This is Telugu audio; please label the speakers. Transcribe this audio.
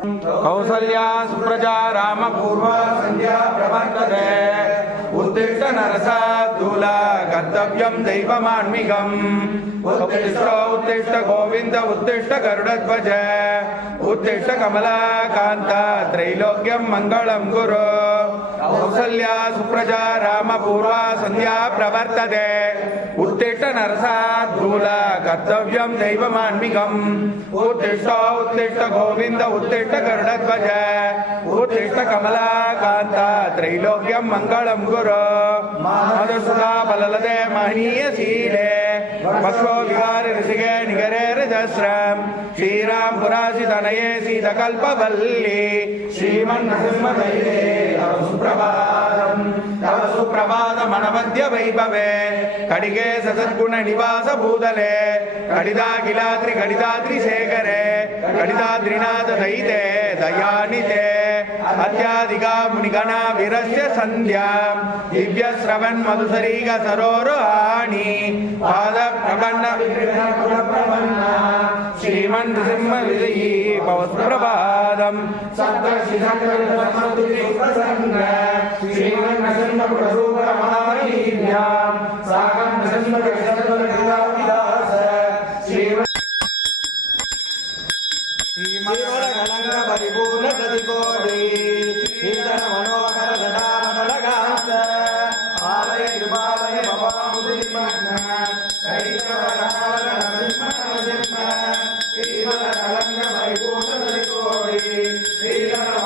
Speaker 1: కౌసల్యా సుప్రజా రామ పూర్వ సంధ్యా ప్రవర్తతే. ఉత్తిష్ట నరసాద్దుల కర్తవ్యం దైవమాన్మికం. ఉత్తిష్ట ఉత్తిష్ట గోవింద ఉత్తిష్ట గరుడధ్వజ. ఉత్తిష్ట కమలాకాంత త్రైలోక్యం మంగళం గురు. కౌసల్యా సుప్రజా రామ పూర్వ సంధ్యా ప్రవర్తతే ఉత్తిష్ట నరసాద్భూల కర్తవ్యం దైవమాన్మికం ఉత్తిష్ట ఉత్తిష్ట గోవింద ఉత్తిష్ట గరుడధ్వజ ఉత్తిష్ట కమలాకాంత త్రైలోక్యం మంగళం గురు మధుసుధా బలలదే మహనీయ శీలే వశ్వో విహారి ఋషిగే నిగరే రజస్రం శ్రీరామ్ పురాసి తనయే సీత కల్పవల్లి శ్రీమన్ నృసింహ సుప్రభా మధ్య వైభవే కడిగే ససద్గుణ నివాస భూతలే కడిదాఖిలాద్రి కడిదాద్రి శేఖరే కడిదాద్రినాథ దయితే దయానితే అత్యాధిగా మునిగణ విరస్య సంధ్యా దివ్య శ్రవణ్ మధుసరీగ సరోరుహాణి పాద ప్రపన్న శ్రీమన్ నృసింహ విజయీ భవత్ప్రపాదం సప్త శ్రీమన్ నృసింహ ప్రసూప శ్రీమల కలంగ వైభూషణ కోడి శ్రీమల